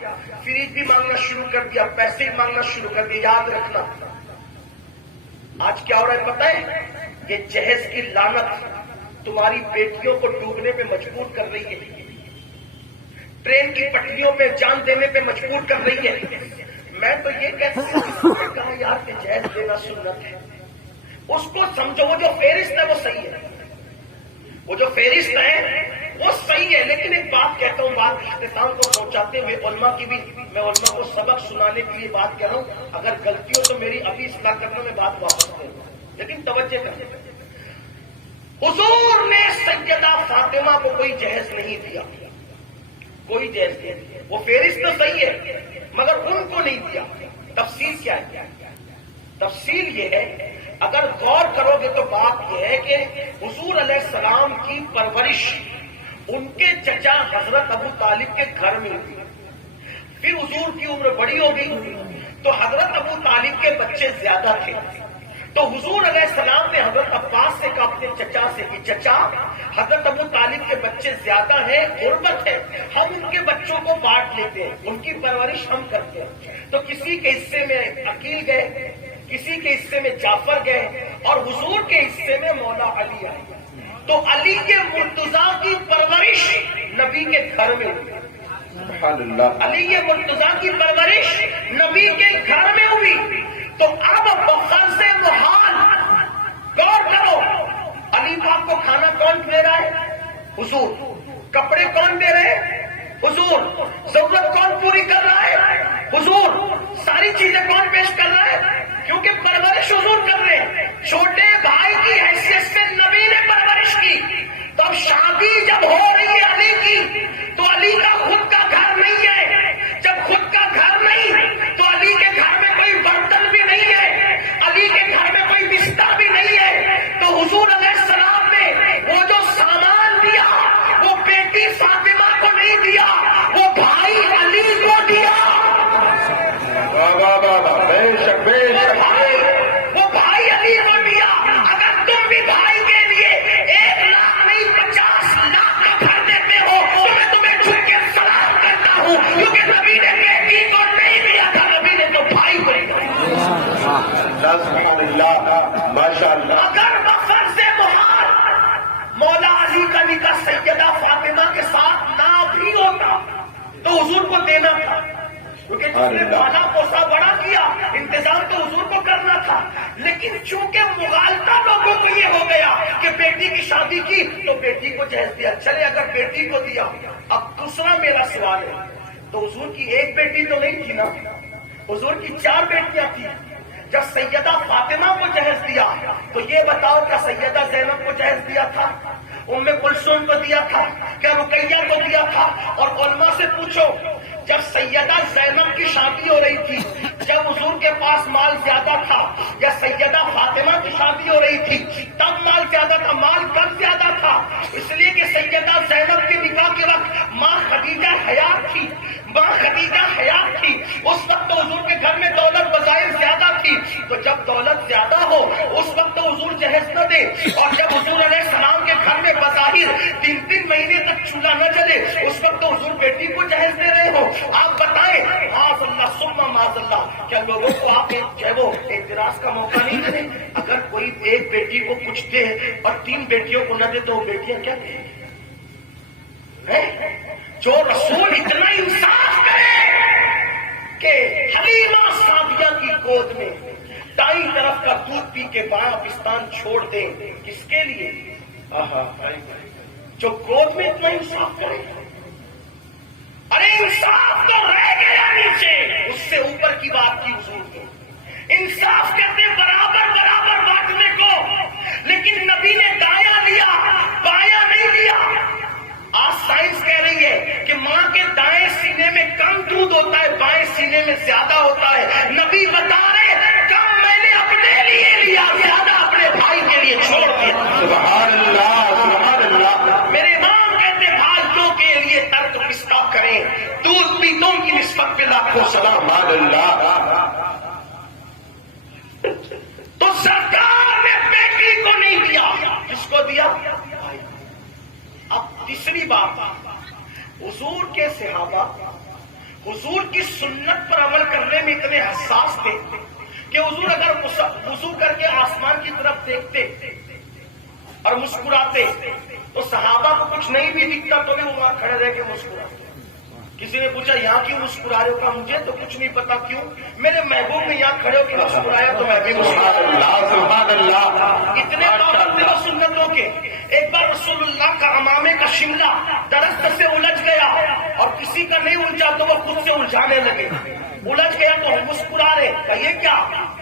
Fridge بھی مانگنا شروع کر دیا، پیسے بھی مانگنا شروع کر دیا. یاد رکھنا آج کیا ہو رہا ہے پتہ ہے؟ یہ جہیز کی لعنت تمہاری بیٹیوں کو ڈوبنے پہ مجبور کر رہی ہے، ٹرین کی پٹریوں پہ جان دینے پہ مجبور کر رہی ہے. میں تو یہ کہتا ہوں کہا یار کہ جہیز دینا سنت ہے، اس کو سمجھو. وہ جو فہرست ہے وہ صحیح ہے، وہ جو فہرست ہے وہ صحیح ہے. لیکن ایک بات کہتا ہوں، بات اختتام کو پہنچاتے ہوئے علماء کی بھی، میں علماء کو سبق سنانے کے لیے بات کہہ رہا ہوں. اگر غلطی ہو تو میری ابھی اصلاح کرنا، میں بات واپس کروں، لیکن توجہ کریں. حضور نے سیدہ فاطمہ کو کوئی جہیز نہیں دیا، کوئی جہیز نہیں. وہ فہرست تو صحیح ہے مگر ان کو نہیں دیا. تفصیل کیا ہے؟ تفصیل یہ ہے، اگر غور کرو گے تو بات یہ ہے کہ حضور علیہ السلام کی پرورش ان کے چچا حضرت ابو طالب کے گھر میں ہوئی. پھر حضور کی عمر بڑی ہو گئی تو حضرت ابو طالب کے بچے زیادہ تھے، تو حضور علیہ السلام نے حضرت عباس سے کہا اپنے چچا سے کہ چچا حضرت ابو طالب کے بچے زیادہ ہیں، غربت ہے، ہم ان کے بچوں کو بانٹ لیتے ہیں، ان کی پرورش ہم کرتے ہیں. تو کسی کے حصے میں عقیل گئے، کسی کے حصے میں جعفر گئے، اور حضور کے حصے میں مولا علی آئے. تو علی کے مرتضیٰ کی پرورش نبی کے گھر میں ہوئی. علی کے مرتضیٰ کی پرورش نبی کے گھر میں ہوئی. تو اب بفرض محال غور کرو، علی پاک کو کھانا کون دے رہا ہے؟ حضور. کپڑے کون دے رہے ہیں؟ حضور. ضرورت کون پوری کر رہا ہے؟ حضور. ساری چیزیں کون پیش کر رہا ہے؟ کیونکہ پرورش حضور کر رہے ہیں. چھوٹے بھائی کی حیثیت سے نبی نے پرورش کی. تو اب شادی جب ہو رہی ہے علی کی، تو علی کا خود کا گھر نہیں ہے. جب خود کا گھر نہیں تو علی کے گھر میں کوئی برتن بھی نہیں ہے، علی کے گھر میں کوئی بستر بھی نہیں ہے. تو حضور علیہ السلام نے وہ جو سامان دیا وہ بیٹی فاطمہ کو نہیں دیا، وہ بھائی علی کو دیا. وہ بھائی علی کو دیا. اگر تم بھی بھائی کے لیے 1 لاکھ نہیں 50 لاکھ کا گھر دیتے ہو تو میں تمہیں جھک کے سلام کرتا ہوں، کیونکہ نبی نے بیٹی کو نہیں دیا تھا، نبی نے تو بھائی کو دیا. ماشاء اللہ. اگر بفرض محال مولا علی کا نکاح سیدہ فاطمہ کے ساتھ نہ بھی ہوتا تو حضور کو دینا تھا، کیونکہ جس نے پالا پوسا بڑا کیا انتظام تو حضور کو کرنا تھا. لیکن چونکہ مغالطہ لوگوں کو یہ ہو گیا کہ بیٹی کی شادی کی تو بیٹی کو جہیز دیا. چلے اگر بیٹی کو دیا، اب دوسرا میرا سوال ہے، تو حضور کی ایک بیٹی تو نہیں تھی نا، حضور کی 4 بیٹیاں تھیں. جب سیدہ فاطمہ کو جہیز دیا تو یہ بتاؤ کیا سیدہ زینب کو جہیز دیا تھا؟ ام کلثوم کو دیا تھا؟ کیا رقیہ کو دیا تھا؟ اور علماء سے پوچھو، جب سیدہ زینب کی شادی ہو رہی تھی، جب حضور کے پاس مال زیادہ تھا، یا سیدہ فاطمہ کی شادی ہو رہی تھی تب مال زیادہ تھا؟ مال کم زیادہ تھا، اس لیے کہ سیدہ زینب کے نکاح کے وقت ماں خدیجہ حیات تھی. ماں خدیجہ حیات تھی اس وقت تو حضور کے گھر میں دولت بظاہر زیادہ تھی. تو جب دولت زیادہ ہو اس وقت تو حضور جہیز نہ دے، اور جب حضور علیہ السلام کے گھر میں بظاہر 3 مہینے تک چولہا نہ جلے اس وقت تو حضور بیٹی کو جہیز دے رہے ہو. آپ بتائیں معاذ اللہ ثم معاذ اللہ، کیا لوگوں کو آپ وہ اعتراض کا موقع نہیں دیں؟ اگر کوئی ایک بیٹی کو کچھ دے اور 3 بیٹیوں کو نہ دے تو وہ بیٹیاں کیا دیں؟ جو رسول اتنا انصاف کرے کہ حلیمہ سعدیہ کی گود میں دائیں طرف کا دودھ پی کے بائیں پستان چھوڑ دے، کس کے لیے؟ جو گود میں اتنا انصاف کرے. ارے انصاف تو رہ گیا نیچے، اس سے اوپر کی بات کی حضور نے. انصاف کرتے برابر برابر بانٹنے کو، لیکن نبی نے دایاں لیا بایاں نہیں لیا. آج سائنس کہہ رہی ہے کہ ماں کے دائیں سینے میں کم دودھ ہوتا ہے، بائیں سینے میں زیادہ ہوتا ہے. نبی بتا رہے کم میں نے اپنے لیے لیا، زیادہ اپنے بھائی کے لیے چھوڑ دیا. سبحان اللہ سبحان اللہ. میرے امام کہتے بھائیوں کے لیے ترک پستہ کریں، دودھ پیتوں کی نسبت پہ لاکھوں سلام. سبحان اللہ. تو سرکار نے بیٹی کو نہیں دیا، کس کو دیا؟ اب تیسری بات، حضور کے صحابہ حضور کی سنت پر عمل کرنے میں اتنے حساس تھے کہ حضور اگر وضو کر کے آسمان کی طرف دیکھتے اور مسکراتے تو صحابہ کو کچھ نہیں بھی دکھتا تو بھی وہ وہاں کھڑے رہ کے مسکراتے. کسی نے پوچھا یہاں کیوں مسکرا رہے ہو؟ کہا مجھے تو کچھ نہیں پتا کیوں، میرے محبوب نے یہاں کھڑے ہو کے مسکرایا تو میں بھی مسکرایا. اتنے پابند تھے سنتوں کے. ایک بار رسول اللہ کا امامے کا شملہ درخت سے الجھ گیا اور کسی کا نہیں الجھا تو وہ خود سے الجھانے لگے. الجھ گیا تو مسکرا رہے. کہیے کیا؟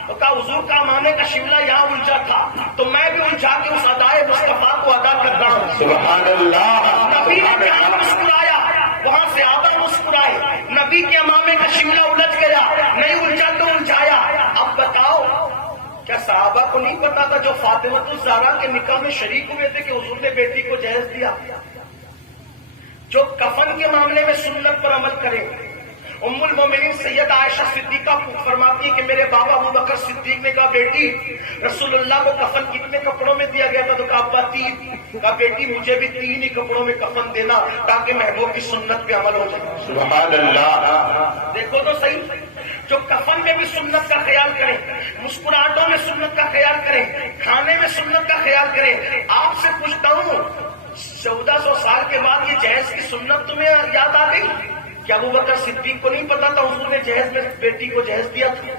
تو کہا حضور کا امامے کا شملہ یہاں الجھا تھا تو میں بھی الجھا کے اس ادائے مصطفیٰ کو ادا کرتا ہوں. سبحان اللہ. نبی نے کہاں مسکرایا، وہاں سے آدھا مسکرائے. نبی کے امامے کا شملہ الجھ گیا، نہیں الجھا تو الجھایا. اب بتاؤ کیا صحابہ کو نہیں پتا تھا جو فاطمہ الزہرا کے نکاح میں شریک ہوئے تھے کہ حضور نے بیٹی کو جہیز دیا؟ جو کفن کے معاملے میں سنت پر عمل کرے. ام المومنین سید عائشہ صدیقہ فرماتی ہے کہ میرے بابا ابو بکر صدیق نے کہا بیٹی رسول اللہ کو کفن کتنے کپڑوں میں دیا گیا تھا؟ تو کہا ابا 3. کہا بیٹی مجھے بھی 3 ہی کپڑوں میں کفن دینا تاکہ محبوب کی سنت پہ عمل ہو جائے. سبحان اللہ. دیکھو تو صحیح، جو کفن میں بھی سنت کا خیال کریں، مسکراہٹوں میں سنت کا خیال کریں، کھانے میں سنت کا خیال کریں. آپ سے پوچھتا ہوں 1400 سال کے بعد یہ جہیز کی سنت تمہیں یاد آ گئی؟ کیا ابو بکر صدیق کو نہیں پتا تھا حضور نے جہیز میں بیٹی کو جہیز دیا تھا؟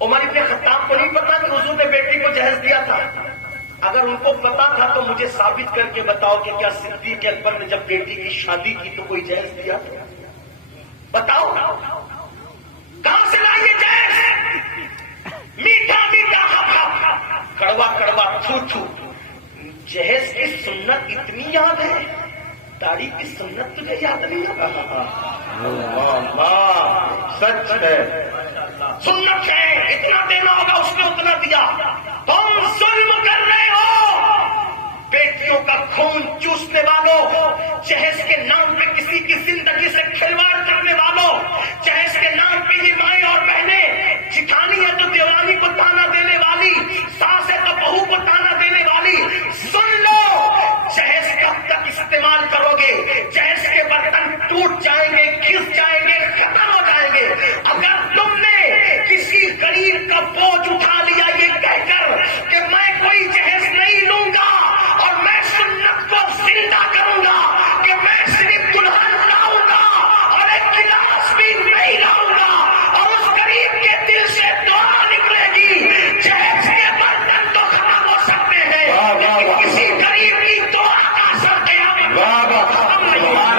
عمر ابن خطاب کو نہیں پتا کہ حضور نے بیٹی کو جہیز دیا تھا؟ اگر ان کو پتا تھا تو مجھے ثابت کر کے بتاؤ کہ کیا صدیق اکبر نے جب بیٹی کی شادی کی تو کوئی جہیز دیا تھا؟ بتاؤ کہاں سے لائیے جہیز؟ میٹھا میٹھا، کڑوا کڑوا، تھو تھو. جہیز کی سنت اتنی یاد ہے، داڑھی کی سنت تجھے یاد نہیں ہے؟ سچ ہے. سنت ہے اتنا دینا ہوگا اس نے اتنا دیا. تم ظلم کر رہے ہو، بیٹیوں کا خون چوسنے والوں، جہیز کے نام پہ کسی کی زندگی سے کھلواڑ کرنے والوں، جہیز کے نام پہ یہ مائیں اور بہنیں جٹھانی ہے تو دیوانی کو تانا دینے والی، ساس ہے تو بہو کو تانا دینے والی. سن لو جہیز کب تک استعمال کرو گے؟ جہیز کے برتن ٹوٹ جائیں گے، کھس جائیں گے، ختم ہو جائیں گے. اگر تم نے کسی غریب کا بوجھ اٹھا لیا یہ کہہ کر کہ میں کوئی جہیز نہیں لوں گا اور میں سنت کو زندہ کروں گا، کہ میں صرف دلہن لاؤں گا اور ایک گلاس بھی نہیں لاؤں گا، اور اس غریب کے دل سے دعا نکلے گی. جہیز کے برتن تو ختم ہو سکتے ہیں لیکن کسی غریب کی دعا کا اثر قیامت ختم نہیں ہوگا.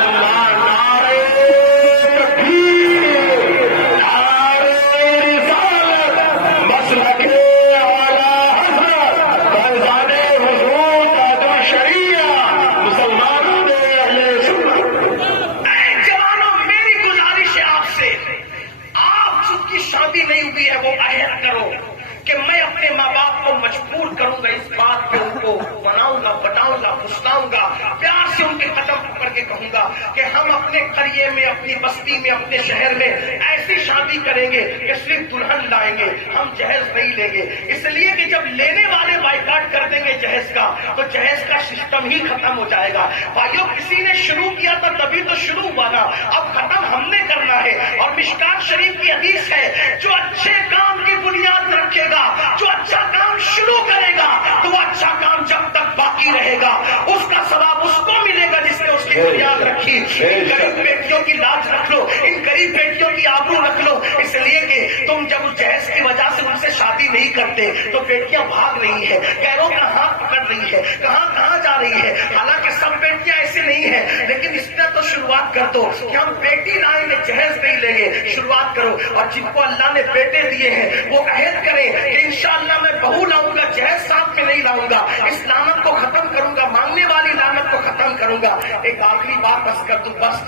مجبور کروں گا اس بات پہ، ان کو بناؤں گا، بٹاؤں گا، پھسلاؤں گا، پیار سے ان کے قدم پکڑ کے کہوں گا کہ ہم اپنے قریے میں، اپنی بستی میں، اپنے شہر میں ایسی شادی کریں گے کہ صرف دلہن لائیں گے، ہم جہیز نہیں لیں گے. اس لیے کہ جب لینے والے بائیکاٹ کر دیں گے جہیز کا تو جہیز کا سسٹم ہی ختم ہو جائے گا. بھائیو کسی نے شروع کیا تھا تبھی تو شروع ہوا نا، اب ختم ہم نے کرنا ہے. اور مشکات شریف کی حدیث ہے جو اچھے کام کی بنیاد رکھے گا، جو اچھا کام شروع کرے گا تو وہ اچھا کام جب تک باقی رہے گا اس کا ثواب اس کو ملے گا جس نے اس کی بنیاد رکھی. ان غریب بیٹیوں کی لاج رکھ لو، ان غریب بیٹیوں کی آبرو رکھ لو، اس لیے کہ تم جب اس جہیز کی وجہ سے ان سے شادی نہیں کرتے تو بیٹیاں بھاگ رہی ہیں، غیروں کا ہاتھ پکڑ رہی ہے، کہاں جا رہی ہے. حالانکہ سب بیٹیاں ایسے نہیں ہیں لیکن اس میں تو شروعات کر دو کہ ہم بیٹی لائیں گے، جہیز نہیں لیں گے. شروعات کرو. اور جن کو اللہ نے بیٹے دیے ہیں وہ عہد کریں کہ انشاءاللہ میں بہو لاؤں گا، جہیز ساتھ میں نہیں لاؤں گا. اس لعنت کو ختم کروں گا، مانگنے والی لعنت کو ختم کروں گا. ایک آخری بات بس کر دوں، بس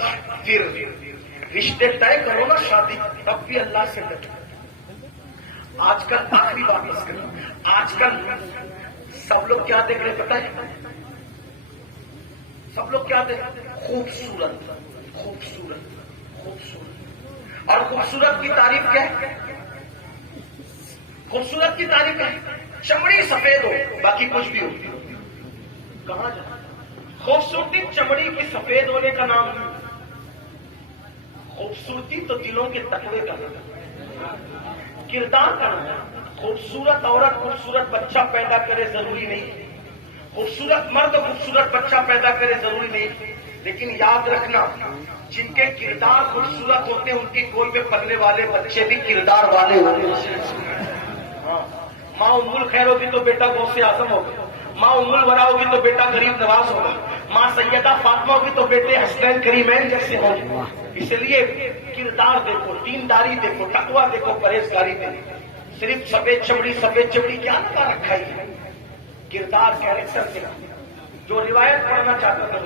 پھر رشتے طے کرو نا شادی، تب بھی اللہ سے ڈرو. آج کل آخری بات بس کروں، آج کل سب لوگ کیا دیکھ رہے پتہ ہے؟ سب لوگ کیا دیکھ رہے؟ خوبصورت خوبصورت خوبصورت. اور خوبصورت کی تعریف کیا ہے؟ خوبصورت کی تعریف ہے چمڑی سفید ہو باقی کچھ بھی ہو. کہاں جائے؟ خوبصورتی چمڑی کی سفید ہونے کا نام نہیں. خوبصورتی تو دلوں کے تقوی کا نام، کردار کا نام۔ خوبصورت عورت خوبصورت بچہ پیدا کرے ضروری نہیں، خوبصورت مرد خوبصورت بچہ پیدا کرے ضروری نہیں، لیکن یاد رکھنا جن کے کردار خوبصورت ہوتے ہیں ان کی گود میں پلنے والے بچے بھی کردار والے ہوتے ہیں۔ ماں ام الخیر ہوگی تو بیٹا غوث اعظم ہوگا، ماں ام الورا ہوگی تو بیٹا غریب نواز ہوگا، ماں سیدہ فاطمہ ہوگی تو بیٹے حسنین کریمین جیسے ہوں گے۔ اس لیے کردار دیکھو، دینداری دیکھو، تقویٰ دیکھو، پرہیزگاری دیکھو۔ صرف سفید چمڑی کیا لگا رکھا ہے؟ کردار کیریکٹر سے جو روایت پڑھنا چاہتا تھا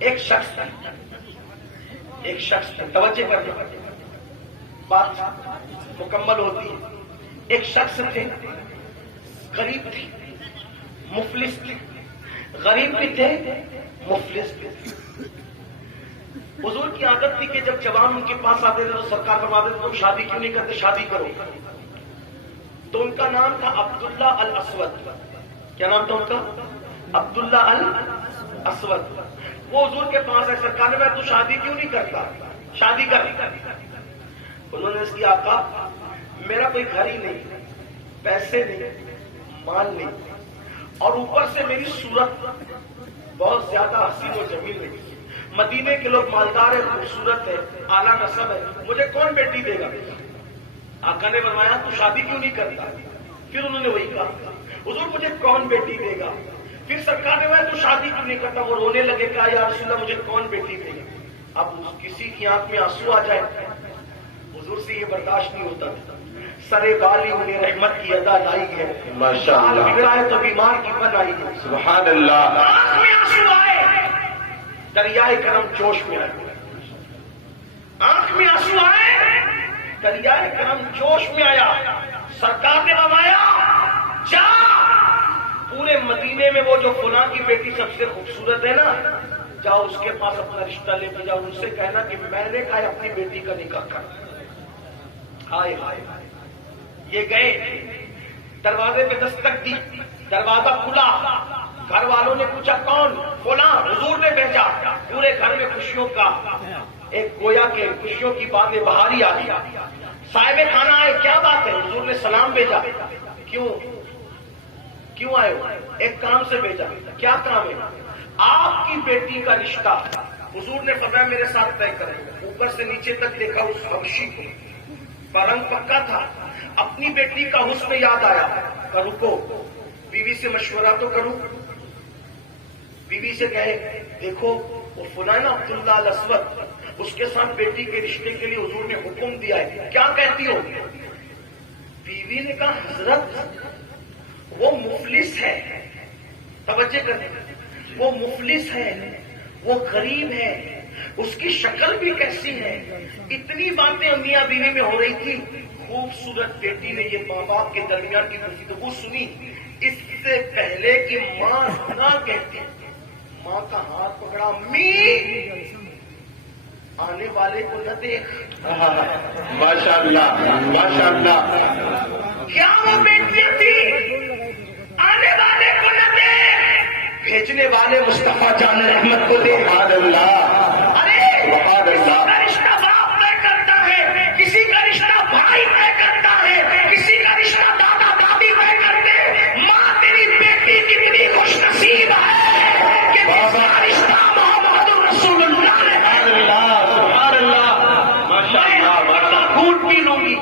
ایک شخص توجہ کرنے بات مکمل ہوتی ہے۔ ایک شخص تھے، غریب تھے، مفلس تھے، غریب بھی تھے، مفلس بھی تھے۔ حضور کی عادت تھی کہ جب جوان ان کے پاس آتے تھے تو سرکار فرماتے تھے تم شادی کیوں نہیں کرتے، شادی کرو۔ تو ان کا نام تھا عبداللہ الاسود۔ کیا نام تھا ان کا؟ عبداللہ الاسود۔ وہ حضور کے پاس ہے، سرکار نے تو شادی کیوں نہیں کرتا، شادی کر۔ انہوں نے اس کی آقا میرا کوئی گھر ہی نہیں، پیسے نہیں، مال نہیں، اور اوپر سے میری صورت بہت زیادہ حسین و جمیل نہیں۔ مدینے کے لوگ مالدار ہے، خوبصورت ہے، اعلیٰ نسب ہے، مجھے کون بیٹی دے گا؟ آقا نے فرمایا تو شادی کیوں نہیں کرتا؟ پھر انہوں نے وہی کہا حضور مجھے کون بیٹی دے گا؟ پھر سرکار نے فرمایا تو شادی کیوں نہیں کرتا؟ وہ رونے لگے، کہا یا رسول اللہ مجھے کون بیٹی دے گا؟ اب کسی کی آنکھ میں آنسو آ جائے، حضور سے یہ برداشت نہیں ہوتا تھا۔ سرے والی انہیں رحمت کی ادا لائی ہے، ماشاءاللہ بگڑا ہے تو بیمار کی بن آئی ہے، سبحان اللہ۔ آنکھ میں آنسو آئے، دریائے کرم جوش میں آئے، آنکھ میں آنسو آئے، دریائے کرم جوش میں آیا۔ سرکار نے فرمایا جا پورے مدینے میں وہ جو فلاں کی بیٹی سب سے خوبصورت ہے نا، جاؤ اس کے پاس اپنا رشتہ لے کے جاؤ، ان سے کہنا کہ میں نے کہا اپنی بیٹی کا نکاح کر۔ ہائے ہائے، یہ گئے، دروازے پہ دستک دی، دروازہ کھلا، گھر والوں نے پوچھا کون؟ فلاں، حضور نے بھیجا۔ پورے گھر میں خوشیوں کا ایک گویا کے خوشیوں کی باتیں بہاری آ گئی۔ صاحب کھانا آئے، کیا بات ہے؟ حضور نے سلام بھیجا۔ کیوں آئے ہو؟ ایک کام سے بھیجا۔ کیا کام ہے؟ آپ کی بیٹی کا رشتہ حضور نے فرمایا میرے ساتھ طے کرے۔ اوپر سے نیچے تک دیکھا اس حبشی کو، رنگ پکا تھا، اپنی بیٹی کا حسن یاد آیا، کہ رکو بیوی سے مشورہ تو کروں۔ بیوی سے کہے دیکھو وہ فلاں عبداللہ الاسود، اس کے ساتھ بیٹی کے رشتے کے لیے حضور نے حکم دیا ہے، کیا کہتی ہو؟ بیوی نے کہا حضرت وہ مفلس ہے، توجہ کریں، وہ مفلس ہے، وہ غریب ہے، اس کی شکل بھی کیسی ہے۔ اتنی باتیں میاں بیوی میں ہو رہی تھی، خوبصورت بیٹی نے یہ ماں باپ کے درمیان کی گفتگو سنی۔ اس سے پہلے کہ ماں نہ کہتی، ماں کا ہاتھ پکڑا، امی آنے والے کو نہ دیکھ۔ ماشاءاللہ ماشاءاللہ، کیا وہ بیٹی تھی؟ آنے والے کو نہ دیکھ، بھیجنے والے مصطفیٰ جان رحمت کو دیکھ۔ سبحان اللہ، ارے سبحان کسی اللہ۔ کا رشتہ باپ طے کرتا ہے، کسی کا رشتہ بھائی طے کرتا ہے، کسی کا رشتہ دادا دادی طے کرتے ہیں۔ ماں تیری بیٹی کتنی خوش نصیب ہے کہ جس کا رشتہ محمد رسول اللہ نے سبحان اللہ، ماشاء اللہ، میں گھوٹ پی لوں گی،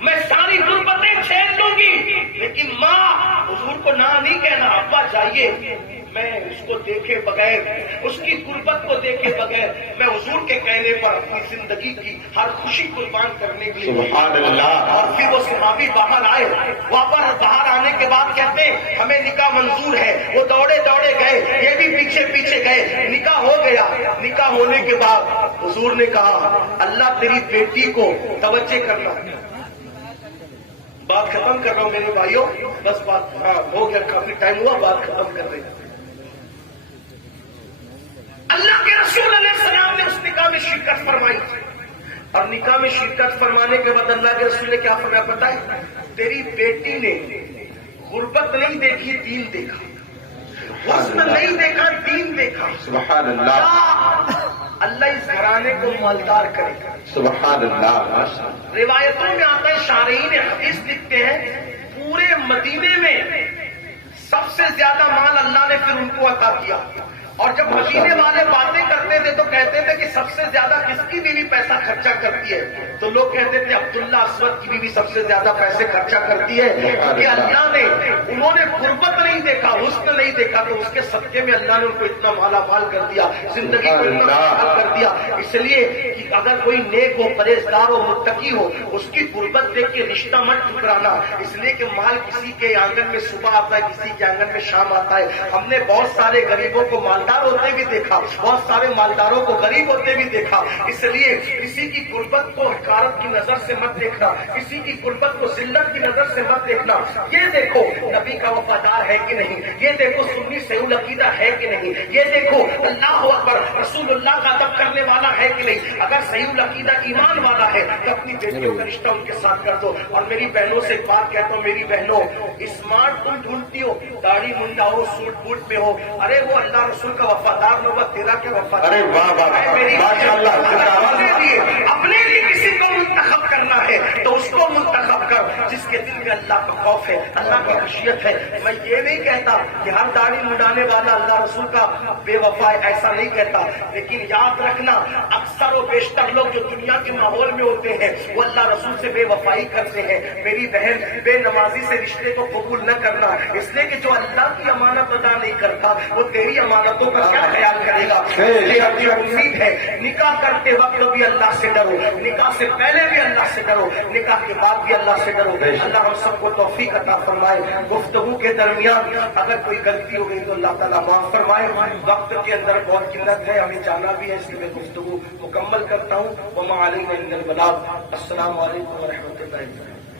میں ساری غربتیں چھین لوں گی، لیکن ماں حضور کو نہ نہیں کہنا، ابا جائیے، میں اس کو دیکھے بغیر، اس کی غربت کو دیکھے بغیر، میں حضور کے کہنے پر اپنی زندگی کی ہر خوشی قربان کرنے کے لیے۔ سبحان اللہ۔ اور پھر وہ صحابی باہر آئے، باہر آنے کے بعد کہتے ہیں ہمیں نکاح منظور ہے۔ وہ دوڑے دوڑے گئے، یہ بھی پیچھے پیچھے گئے، نکاح ہو گیا۔ نکاح ہونے کے بعد حضور نے کہا اللہ تیری بیٹی کو توجہ کرنا۔ بات ختم کر رہا ہوں میرے بھائیوں، بس بات ہو گیا، کافی ٹائم ہوا، بات ختم کر رہے ہیں۔ اللہ کے رسول علیہ السلام نے اس نکاح میں شرکت فرمائی، اور نکاح میں شرکت فرمانے کے بعد اللہ کے رسول نے کیا فرمایا پتہ ہے؟ تیری بیٹی نے غربت نہیں دیکھی، دین دیکھا، حسن نہیں دیکھا، دین دیکھا۔ سبحان اللہ۔ اللہ اس گھرانے کو مالدار کرے. سبحان اللہ. ماشاء اللہ. روایتوں میں آتا ہے، شارحین حدیث لکھتے ہیں پورے مدینے میں سب سے زیادہ مال اللہ نے پھر ان کو عطا کیا. اور جب مدینے والے باتیں کرتے تھے تو کہتے تھے کہ سب سے زیادہ کس کی بیوی پیسہ خرچہ کرتی ہے؟ تو لوگ کہتے تھے عبداللہ اسود کی بیوی سب سے زیادہ پیسے خرچہ کرتی ہے. کیونکہ اللہ نے، انہوں نے غربت نہیں دیکھا، حسن نہیں دیکھا، تو اس کے صدقے میں اللہ نے ان کو اتنا مالا مال کر دیا، زندگی کو اتنا مال کر دیا. اس لیے کہ اگر کوئی نیک ہو، پرہیزگار ہو، متقی ہو، اس کی غربت دیکھ کے رشتہ مت ٹکرانا. اس لیے کہ مال کسی کے آنگن میں صبح آتا ہے، کسی کے آنگن میں شام آتا ہے. ہم نے بہت سارے غریبوں کو مالدار ہوتے بھی دیکھا، بہت سارے مالداروں کو غریب ہوتے بھی دیکھا. اس لیے کسی کی غربت کو حقارت کی نظر سے مت دیکھنا، کسی کی غربت کو ذلت کی نظر سے مت دیکھنا. یہ دیکھو نبی کا وفادار ہے کہ نہیں، یہ دیکھو سنی صحیح العقیدہ ہے کہ نہیں، یہ دیکھو اللہ اکبر رسول اللہ کا ادب کرنے والا ہے کہ نہیں. اگر صحیح العقیدہ ایمان والا ہے تو اپنی بیٹیوں کا رشتہ ان کے ساتھ کر دو. اور میری بہنوں سے ایک بات کہتا ہوں، میری بہنوں، اسمارٹ تم ڈھونڈتی ہو، داڑھی منڈا ہو، سوٹ بوٹ میں ہو، ارے وہ اللہ رسول کا وفادار نہ ہوا، تیرا کیا وفادار. ارے واہ واہ ماشاء اللہ. اپنے لیے کسی کو منتخب کرنا ہے تو اس کو منتخب کر جس کے دل میں اللہ کا خوف ہے، اللہ کی خشیت ہے. میں یہ نہیں کہتا کہ ہر داڑھی منڈانے والا اللہ رسول کا بے وفا ہے، ایسا نہیں کہتا. لیکن یاد رکھنا اکثر و بیشتر لوگ جو دنیا کے ماحول میں ہوتے ہیں وہ اللہ رسول سے بے وفائی کرتے ہیں. میری بہن، بے نمازی سے رشتے کو قبول نہ کرنا، اس لیے کہ جو اللہ کی امانت ادا نہیں کرتا وہ تیری امانتوں کا کیا خیال کرے گا. یہ امید ہے نکاح کرتے وقت بھی اللہ سے ڈرو، نکاح سے پہلے بھی اللہ سے ڈرو، نکاح کے بعد بھی اللہ سے ڈرو. اللہ ہم سب کو توفیق عطا فرمائے. گفتگو کے درمیان اگر کوئی غلطی ہو گئی تو اللہ تعالیٰ معاف فرمائے. وقت کے اندر بہت قلت ہے، ہمیں جانا بھی ہے، اس لیے میں گفتگو مکمل کرتا ہوں. وما علینا الا البلاغ. السلام علیکم ورحمۃ اللہ وبرکاتہ.